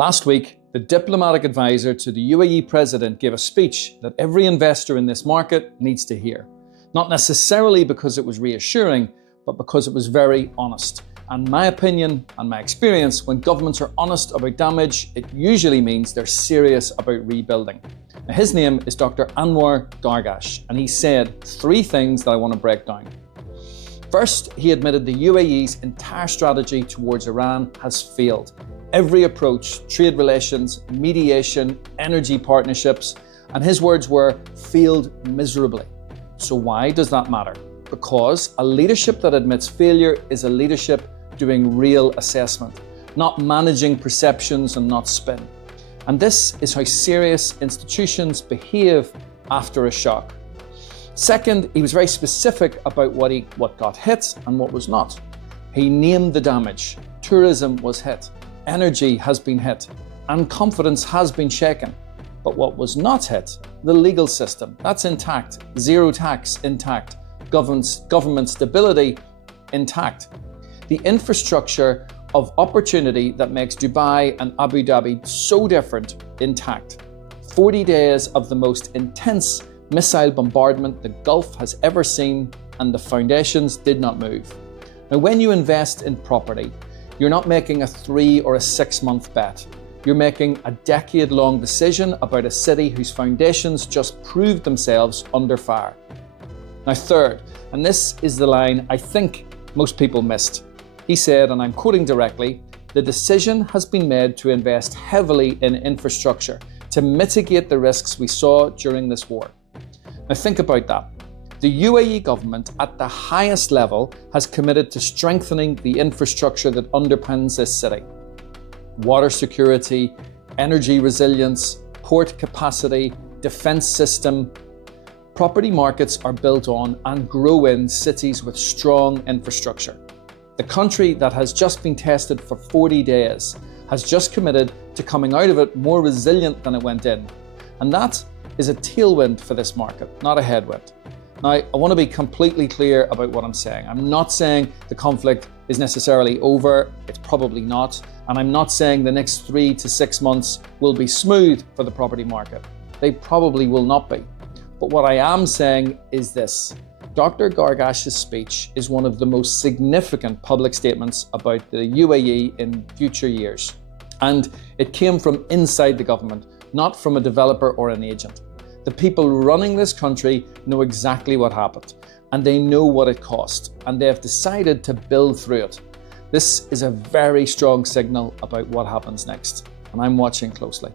Last week, the diplomatic advisor to the UAE President gave a speech that every investor in this market needs to hear. Not necessarily because it was reassuring, but because it was very honest. And my opinion and my experience, when governments are honest about damage, it usually means they're serious about rebuilding. Now, his name is Dr Anwar Gargash, and he said three things that I want to break down. First, he admitted the UAE's entire strategy towards Iran has failed. Every approach, trade relations, mediation, energy partnerships, and his words were, failed miserably. So why does that matter? Because a leadership that admits failure is a leadership doing real assessment, not managing perceptions and not spin. And this is how serious institutions behave after a shock. Second, he was very specific about what got hit and what was not. He named the damage. Tourism was hit. Energy has been hit, and confidence has been shaken. But what was not hit? The legal system. That's intact. Zero tax, intact. Government stability, intact. The infrastructure of opportunity that makes Dubai and Abu Dhabi so different, intact. 40 days of the most intense missile bombardment the Gulf has ever seen, and the foundations did not move. Now, when you invest in property, you're not making a 3 or a 6 month bet. You're making a decade-long decision about a city whose foundations just proved themselves under fire. Now, third, and this is the line I think most people missed. He said, and I'm quoting directly, "The decision has been made to invest heavily in infrastructure to mitigate the risks we saw during this war." Now, think about that. The UAE government at the highest level has committed to strengthening the infrastructure that underpins this city. Water security, energy resilience, port capacity, defense system. Property markets are built on and grow in cities with strong infrastructure. The country that has just been tested for 40 days has just committed to coming out of it more resilient than it went in. And that is a tailwind for this market, not a headwind. Now, I want to be completely clear about what I'm saying. I'm not saying the conflict is necessarily over. It's probably not. And I'm not saying the next 3 to 6 months will be smooth for the property market. They probably will not be. But what I am saying is this. Dr. Gargash's speech is one of the most significant public statements about the UAE in future years. And it came from inside the government, not from a developer or an agent. The people running this country know exactly what happened, and they know what it cost, and they have decided to build through it. This is a very strong signal about what happens next, and I'm watching closely.